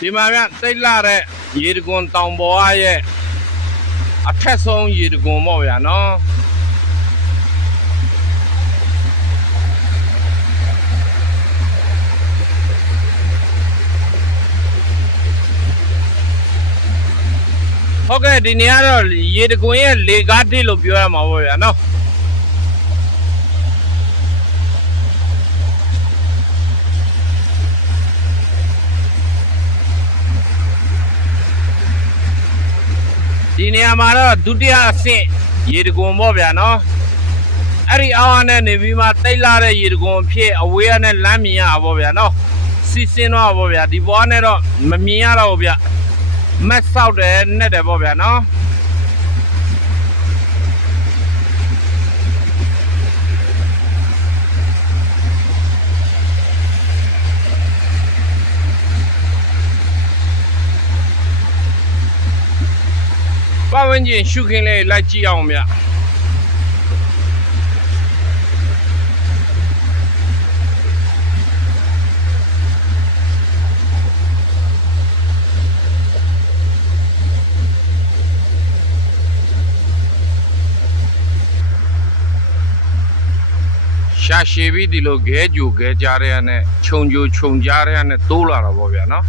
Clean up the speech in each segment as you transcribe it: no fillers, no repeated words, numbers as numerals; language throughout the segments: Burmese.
ဒီမှာဗျတိတ်လာတဲ့ရေတကွန်တောင်ပေါ်ရဲ့အထက်ဆုံးရေတကွန်ပေါ့ဗျာနော်ဟုတ်ကဲ့ဒီနေရာတော့ရေတကွန်ရဲ့လေကားတစ်လို့ပြောရမှာပေါ့ဗျာနော်ဒီနေရာမှာတော့ဒုတိယအဆင့်ရေတကွန်ပေါ့ဗျာနော်အဲ့ဒီအောက်ကနေနေပြီးမှတိတ်လာတဲ့ရေတကွန်ဖြစ်အဝေးကနေလမ်းမြင်ရပါဗျာနော်စီးစင်းတော့ပေါ့ဗျာဒီဘွားနဲ့တော့မမြင်ရတော့ဘူးဗျမက်ဆောက်တယ်နဲ့တယ်ပေါ့ဗျာနော်ပတ်ဝန်းကျင်ရှုခင်းလေးလိုက်ကြည့်အောင်ဗျရှာရှည်ပြီးဒီလိုခဲကြိုခဲကြားရတဲ့နဲ့ခြုံကြိုခြုံကြားရတဲ့နဲ့တိုးလာတော့ဗောဗျာနော်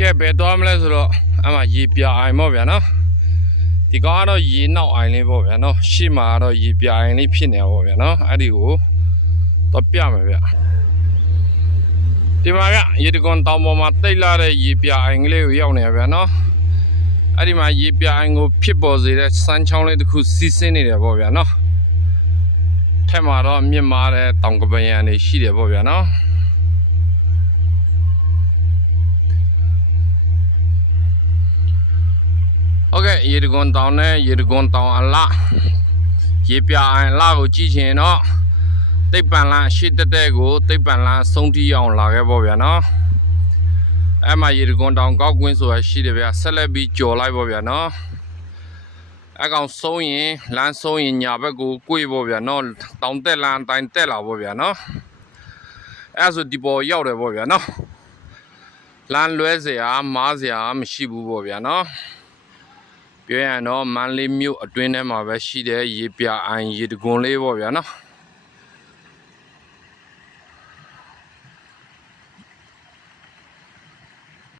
ကဲဘယ်သွားမလဲဆိုတော့အမှရေပြအိုင်ပေါ့ဗျာနော်ဒီကောင်ကတော့ရေနောက်အိုင်လေးပေါ့ဗျာနော်ရှေ့မှာကတော့ရေပြအိုင်လေးဖြစ်နေပေါ့ဗျာနော်အဲ့ဒီကိုတော့ပြမယ်ဗျဒီမှာဗျရေတကွန်တောင်ပေါ်မှာတိတ်လာတဲ့ရေပြအိုင်ကလေးကိုရောက်နေဗျာနော်အဲ့ဒီမှာရေပြအိုင်ကိုဖြစ်ပေါ်စေတဲ့စမ်းချောင်းလေးတစ်ခုစီးဆင်းနေတယ်ပေါ့ဗျာနော်ထက်မှာတော့မြင့်မားတဲ့တောင်ကပယံတွေရှိတယ်ပေါ့ဗျာနော်ဟုတ်ကဲ့ရေတကွန်တောင်နဲ့ရေတကွန်တောင်အလားရေပြအိုင်အလားကိုကြည့်ချင်တော့တိတ်ပန်လန်းရှေ့တက်တဲ့ကိုတိတ်ပန်လန်းဆုံးတီးအောင်လာခဲ့ပေါ့ဗျာနော်အဲ့မှာရေတကွန်တောင်ကောက်ကွင်းဆိုတာရှိတယ်ဗျာဆက်လက်ပြီးကြော်လိုက်ပေါ့ဗျာနော်အကောင်ဆုံးရင်လမ်းဆုံးရင်ညာဘက်ကို꿰ပေါ့ဗျာနော်တောင်တက်လန်းတိုင်းတက်လာပေါ့ဗျာနော်အဲ့ဆိုဒီပေါ်ရောက်တယ်ပေါ့ဗျာနော်လမ်းလွဲเสียမားเสียမရှိဘူးပေါ့ဗျာနော်ပြောရရင်တော့မန္တလေးမြို့အတွင်းထဲမှာပဲရှိတဲ့ရေပြအိုင်ရေတကွန်လေးပေါ့ဗျာနော်